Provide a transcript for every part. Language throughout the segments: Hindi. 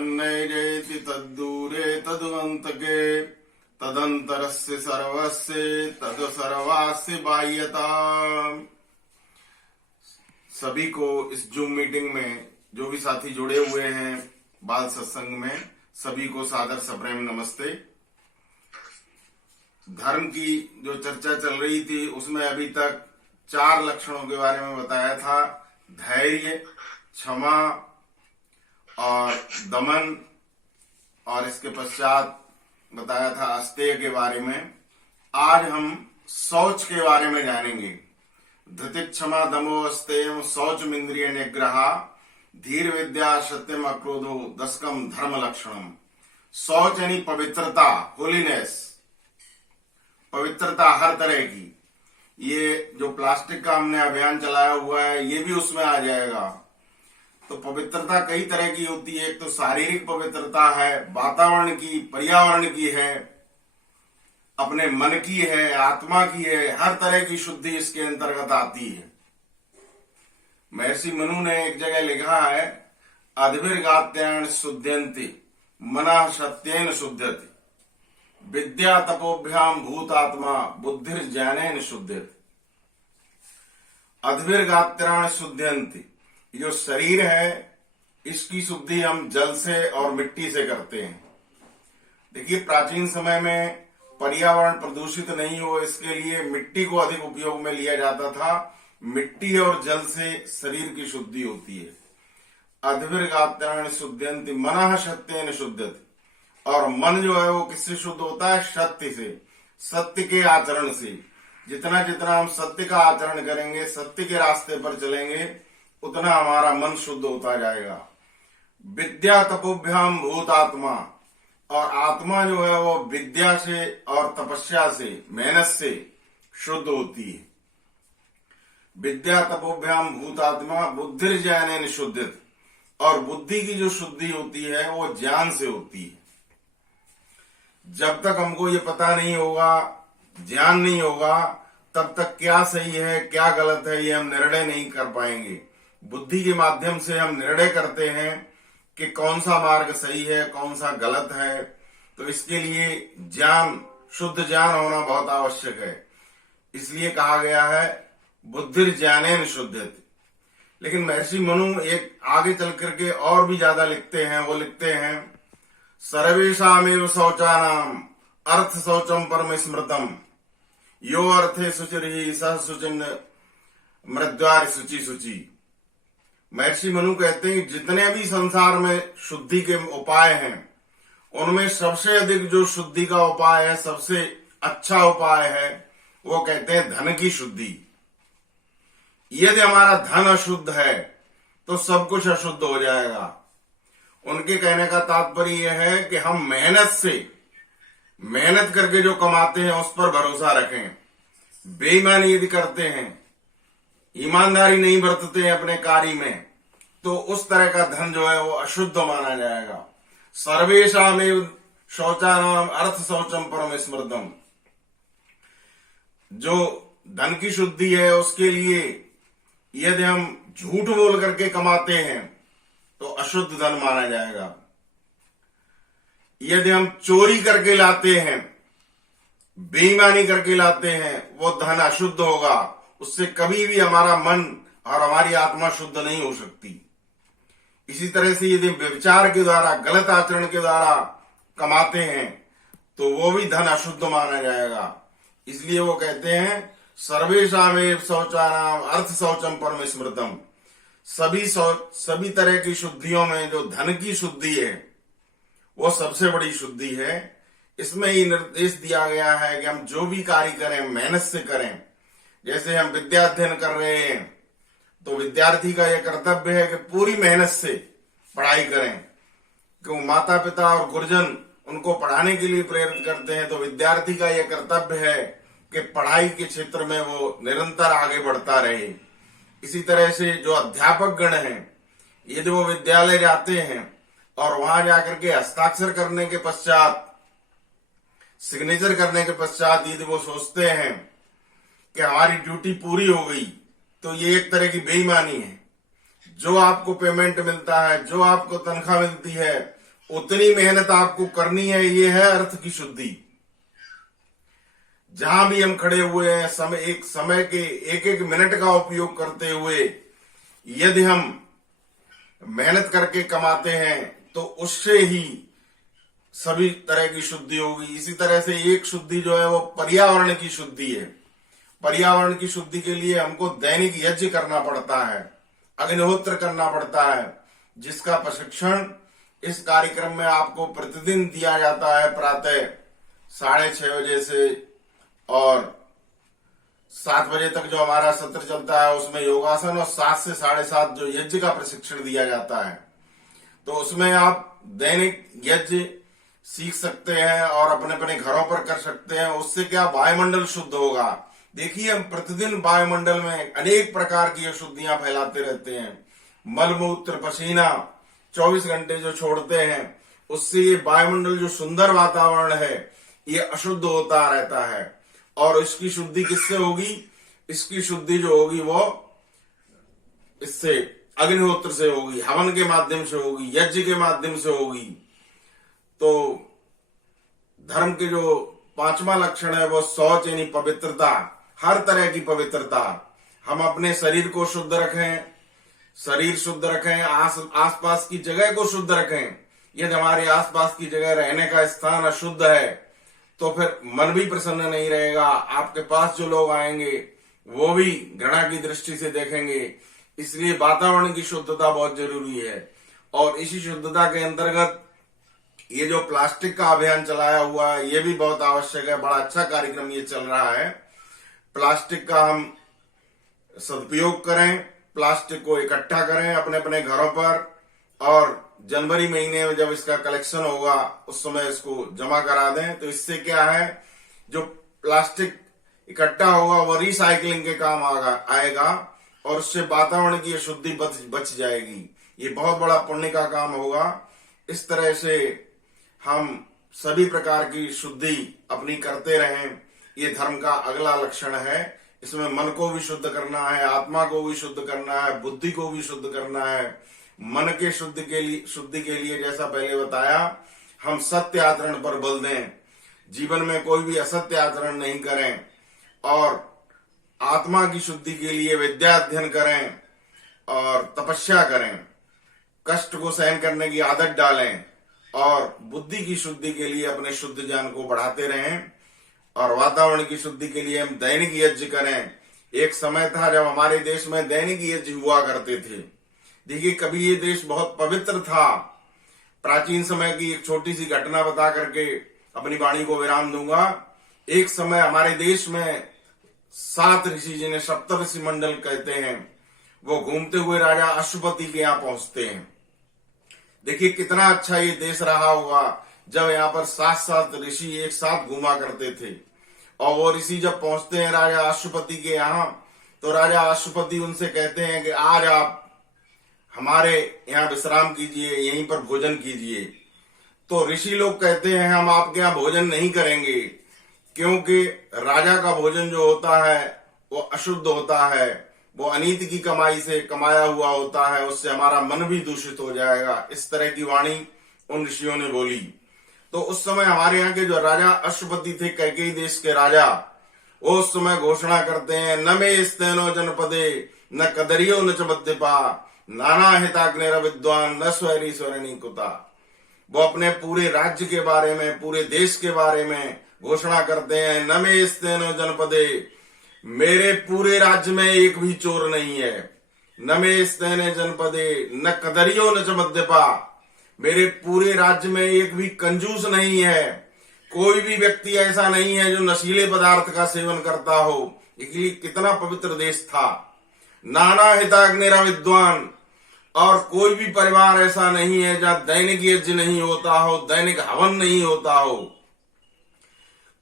तन्नैरेति तद्दूरे तद्वन्तके तदंतरस्य सर्वस्य तदसर्वास्य बाह्यता। सभी को इस जूम मीटिंग में जो भी साथी जुड़े हुए हैं बाल सत्संग में, सभी को सादर सप्रेम नमस्ते। धर्म की जो चर्चा चल रही थी उसमें अभी तक 4 लक्षणों के बारे में बताया था, धैर्य, क्षमा और दमन, और इसके पश्चात बताया था अस्तेय के बारे में। आज हम शौच के बारे में जानेंगे। धृति क्षमा दमो अस्तेयम शौचम इंद्रिय निग्रहा धीर विद्या सत्यम अक्रोधो दशकम धर्म लक्षणम। शौच यानी पवित्रता, होलीनेस, पवित्रता हर तरह की। ये जो प्लास्टिक का हमने अभियान चलाया हुआ है ये भी उसमें आ जाएगा। तो पवित्रता कई तरह की होती है। एक तो शारीरिक पवित्रता है, वातावरण की, पर्यावरण की है, अपने मन की है, आत्मा की है, हर तरह की शुद्धि इसके अंतर्गत आती है। महर्षि मनु ने एक जगह लिखा है, अद्भिर्गात्यान शुद्ध्यन्ति मनः सत्येन शुद्ध्यति विद्या तपोभ्याम भूतात्मा बुद्धिर ज्ञानेन शुद्ध्यति। अद्भिर्गात्राण शुद्ध्यन्ति, जो शरीर है इसकी शुद्धि हम जल से और मिट्टी से करते हैं। देखिए, प्राचीन समय में पर्यावरण प्रदूषित नहीं हो इसके लिए मिट्टी को अधिक उपयोग में लिया जाता था। मिट्टी और जल से शरीर की शुद्धि होती है। अद्भिर्गात्राण शुद्ध्यन्ति मनः सत्येन शुद्ध्यति, और मन जो है वो किससे शुद्ध होता है? सत्य से, सत्य के आचरण से। जितना जितना हम सत्य का आचरण करेंगे, सत्य के रास्ते पर चलेंगे, उतना हमारा मन शुद्ध होता जाएगा। विद्या तपोभ्याम भूतात्मा, और आत्मा जो है वो विद्या से और तपस्या से, मेहनत से शुद्ध होती है। विद्या तपोभ्याम भूतात्मा बुद्धिर ज्ञानेन शुद्धित, और बुद्धि की जो शुद्धि होती है वो ज्ञान से होती है। जब तक हमको ये पता नहीं होगा, ज्ञान नहीं होगा, तब तक क्या सही है क्या गलत है ये हम निर्णय नहीं कर पाएंगे। बुद्धि के माध्यम से हम निर्णय करते हैं कि कौन सा मार्ग सही है, कौन सा गलत है। तो इसके लिए ज्ञान, शुद्ध ज्ञान होना बहुत आवश्यक है। इसलिए कहा गया है बुद्धिर ज्ञानेन शुद्ध्यति। लेकिन महर्षि मनु एक आगे चल करके और भी ज्यादा लिखते हैं। वो लिखते हैं, सर्वेषामेव शौचानाम अर्थ शौचम परम स्मृतम यो अर्थे शुचिर्हि सह शुचिन मृद्वार शुचि शुचि। महर्षि मनु कहते हैं जितने भी संसार में शुद्धि के उपाय हैं उनमें सबसे अधिक जो शुद्धि का उपाय है, सबसे अच्छा उपाय है, वो कहते हैं धन की शुद्धि। यदि हमारा धन अशुद्ध है तो सब कुछ अशुद्ध हो जाएगा। उनके कहने का तात्पर्य यह है कि हम मेहनत करके जो कमाते हैं उस पर भरोसा रखें। बेईमानी यदि करते हैं, ईमानदारी नहीं बरतते हैं अपने कार्य में, तो उस तरह का धन जो है वो अशुद्ध माना जाएगा। सर्वेषामेव शौचानाम अर्थ शौचम परम स्मृतम। जो धन की शुद्धि है उसके लिए यदि हम झूठ बोल करके कमाते हैं तो अशुद्ध धन माना जाएगा। यदि हम चोरी करके लाते हैं, बेईमानी करके लाते हैं, वो धन अशुद्ध होगा। उससे कभी भी हमारा मन और हमारी आत्मा शुद्ध नहीं हो सकती। इसी तरह से यदि व्यभिचार के द्वारा, गलत आचरण के द्वारा कमाते हैं तो वो भी धन अशुद्ध माना जाएगा। इसलिए वो कहते हैं सर्वेषामेव शौचानाम अर्थ शौचम परम स्मृतम। सभी तरह की शुद्धियों में जो धन की शुद्धि है वो सबसे बड़ी शुद्धि है। इसमें ही निर्देश दिया गया है कि हम जो भी कार्य करें मेहनत से करें। जैसे हम विद्या अध्ययन कर रहे हैं तो विद्यार्थी का यह कर्तव्य है कि पूरी मेहनत से पढ़ाई करें, क्यों माता पिता और गुरुजन उनको पढ़ाने के लिए प्रेरित करते हैं। तो विद्यार्थी का यह कर्तव्य है कि पढ़ाई के क्षेत्र में वो निरंतर आगे बढ़ता रहे। इसी तरह से जो अध्यापक गण हैं, यदि वो विद्यालय जाते हैं और वहां जाकर के हस्ताक्षर करने के पश्चात, सिग्नेचर करने के पश्चात यदि वो सोचते हैं कि हमारी ड्यूटी पूरी हो गई, तो ये एक तरह की बेईमानी है। जो आपको पेमेंट मिलता है, जो आपको तनख्वाह मिलती है, उतनी मेहनत आपको करनी है। ये है अर्थ की शुद्धि। जहां भी हम खड़े हुए हैं, समय के एक एक मिनट का उपयोग करते हुए यदि हम मेहनत करके कमाते हैं तो उससे ही सभी तरह की शुद्धि होगी। इसी तरह से एक शुद्धि जो है वो पर्यावरण की शुद्धि है। पर्यावरण की शुद्धि के लिए हमको दैनिक यज्ञ करना पड़ता है, अग्निहोत्र करना पड़ता है, जिसका प्रशिक्षण इस कार्यक्रम में आपको प्रतिदिन दिया जाता है। प्रातः 6:30 बजे से और 7 बजे तक जो हमारा सत्र चलता है उसमें योगासन, और 7 से 7:30 जो यज्ञ का प्रशिक्षण दिया जाता है। तो उसमें आप दैनिक यज्ञ सीख सकते हैं और अपने अपने घरों पर कर सकते हैं। उससे क्या वायुमंडल शुद्ध होगा। देखिए, हम प्रतिदिन वायुमंडल में अनेक प्रकार की अशुद्धियां फैलाते रहते हैं। मलमूत्र पसीना 24 घंटे जो छोड़ते हैं, उससे ये वायुमंडल जो सुंदर वातावरण है ये अशुद्ध होता रहता है। और इसकी शुद्धि किससे होगी? इसकी शुद्धि जो होगी वो इससे अग्निहोत्र से होगी, हवन के माध्यम से होगी, यज्ञ के माध्यम से होगी। तो धर्म के जो 5वां लक्षण है वो शौच यानी पवित्रता, हर तरह की पवित्रता। हम अपने शरीर को शुद्ध रखें, शरीर शुद्ध रखें, आसपास की जगह को शुद्ध रखें। यदि हमारे आसपास की जगह रहने का स्थान अशुद्ध है तो फिर मन भी प्रसन्न नहीं रहेगा। आपके पास जो लोग आएंगे वो भी घृणा की दृष्टि से देखेंगे। इसलिए वातावरण की शुद्धता बहुत जरूरी है। और इसी शुद्धता के अंतर्गत ये जो प्लास्टिक का अभियान चलाया हुआ है ये भी बहुत आवश्यक है। बड़ा अच्छा कार्यक्रम ये चल रहा है। प्लास्टिक का हम सदुपयोग करें, प्लास्टिक को इकट्ठा करें अपने अपने घरों पर, और जनवरी महीने में जब इसका कलेक्शन होगा उस समय इसको जमा करा दें। तो इससे क्या है, जो प्लास्टिक इकट्ठा होगा वो रिसाइकलिंग के काम आएगा और उससे वातावरण की अशुद्धि बच जाएगी। ये बहुत बड़ा पुण्य का काम होगा। इस तरह से हम सभी प्रकार की शुद्धि अपनी करते रहें। ये धर्म का अगला लक्षण है। इसमें मन को भी शुद्ध करना है, आत्मा को भी शुद्ध करना है, बुद्धि को भी शुद्ध करना है। मन के शुद्धि के लिए जैसा पहले बताया, हम सत्य आचरण पर बल दें, जीवन में कोई भी असत्य आचरण नहीं करें, और आत्मा की शुद्धि के लिए विद्या अध्ययन करें और तपस्या करें, कष्ट को सहन करने की आदत डालें, और बुद्धि की शुद्धि के लिए अपने शुद्ध ज्ञान को बढ़ाते रहें, और वातावरण की शुद्धि के लिए हम दैनिक यज्ञ करें। एक समय था जब हमारे देश में दैनिक यज्ञ हुआ करते थे। देखिए, कभी ये देश बहुत पवित्र था। प्राचीन समय की एक छोटी सी घटना बता करके अपनी वाणी को विराम दूंगा। एक समय हमारे देश में 7 ऋषि, जिन्हें सप्तऋषि मंडल कहते हैं, वो घूमते हुए राजा अश्वपति के यहाँ पहुंचते हैं। देखिए कितना अच्छा ये देश रहा होगा जब यहाँ पर 7 ऋषि एक साथ घूमा करते थे। और वो ऋषि जब पहुंचते हैं राजा अश्वपति के यहाँ, तो राजा अश्वपति उनसे कहते हैं कि आज आप हमारे यहाँ विश्राम कीजिए, यहीं पर भोजन कीजिए। तो ऋषि लोग कहते हैं हम आपके यहाँ भोजन नहीं करेंगे, क्योंकि राजा का भोजन जो होता है वो अशुद्ध होता है, वो अनीति की कमाई से कमाया हुआ होता है, उससे हमारा मन भी दूषित हो जाएगा। इस तरह की वाणी उन ऋषियों ने बोली। तो उस समय हमारे यहाँ के जो राजा अश्वपति थे, कैकेयी देश के राजा, वो उस समय घोषणा करते हैं, न मे स्तेनो जनपदे न कदरियो न च मद्यपा नाना हिताग्नेर विद्वान न स्वैरी स्वरणी कुता। वो अपने पूरे राज्य के बारे में, पूरे देश के बारे में घोषणा करते हैं, न मे स्तेनो जनपदे, मेरे पूरे राज्य में एक भी चोर नहीं है। न मे स्तेने जनपदे न कदरियो न च मद्यपा, मेरे पूरे राज्य में एक भी कंजूस नहीं है। कोई भी व्यक्ति ऐसा नहीं है जो नशीले पदार्थ का सेवन करता हो। इसलिए कितना पवित्र देश था। नाना हिताग्नेरा विद्वान, और कोई भी परिवार ऐसा नहीं है जहां दैनिक यज्ञ नहीं होता हो, दैनिक हवन नहीं होता हो।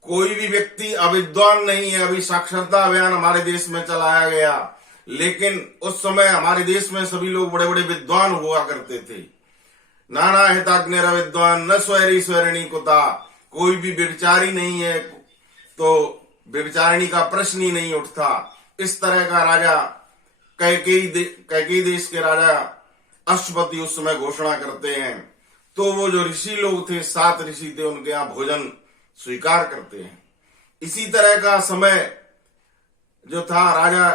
कोई भी व्यक्ति अविद्वान नहीं है। अभी साक्षरता अभियान हमारे देश में चलाया गया, लेकिन उस समय हमारे देश में सभी लोग बड़े बड़े विद्वान हुआ करते थे। नाना हिताग्नेरा विद्वान न स्वैरी स्वैरिणी कुता, कोई भी व्यभिचारी नहीं है तो व्यभिचारिणी का प्रश्न ही नहीं उठता। इस तरह का राजा कैकेयी देश के राजा अश्वपति उस समय घोषणा करते हैं। तो वो जो ऋषि लोग थे, 7 ऋषि थे, उनके यहाँ भोजन स्वीकार करते हैं। इसी तरह का समय जो था राजा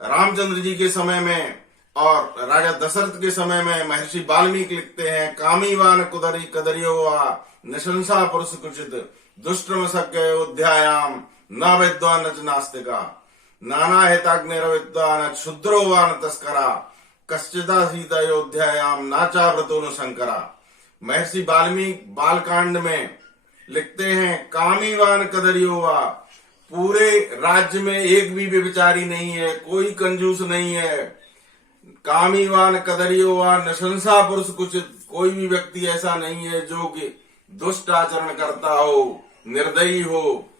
रामचंद्र जी के समय में और राजा दशरथ के समय में, महर्षि वाल्मीकि लिखते हैं, कामीवान कुदरी कदरियो वा नशंसा पुरुष कुचित दुष्टम सक्य उध्यायाम न विद्वान च नास्तिका नाना हिताग्निर विद्वान क्षुद्रो वान तस्करा कश्चिदा सीता अयोध्यायाम नाचाव्रतो न शंकरा। महर्षि वाल्मीकि बालकांड में लिखते हैं, कामीवान कदरियो वा, पूरे राज्य में एक भी व्यभिचारी नहीं है, कोई कंजूस नहीं है। कामीवान कदरियो वा नशंसा पुरुष कुचित, कोई भी व्यक्ति ऐसा नहीं है जो कि दुष्ट आचरण करता हो, निर्दयी हो।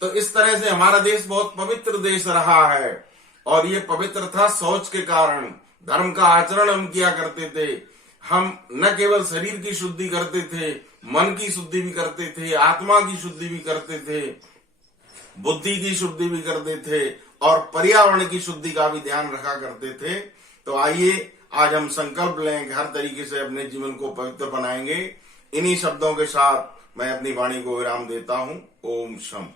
तो इस तरह से हमारा देश बहुत पवित्र देश रहा है, और ये पवित्र था शौच के कारण। धर्म का आचरण हम किया करते थे। हम न केवल शरीर की शुद्धि करते थे, मन की शुद्धि भी करते थे, आत्मा की शुद्धि भी करते थे, बुद्धि की शुद्धि भी करते थे, और पर्यावरण की शुद्धि का भी ध्यान रखा करते थे। तो आइए आज हम संकल्प लें कि हर तरीके से अपने जीवन को पवित्र बनाएंगे। इन्हीं शब्दों के साथ मैं अपनी वाणी को विराम देता हूं। ओम शम।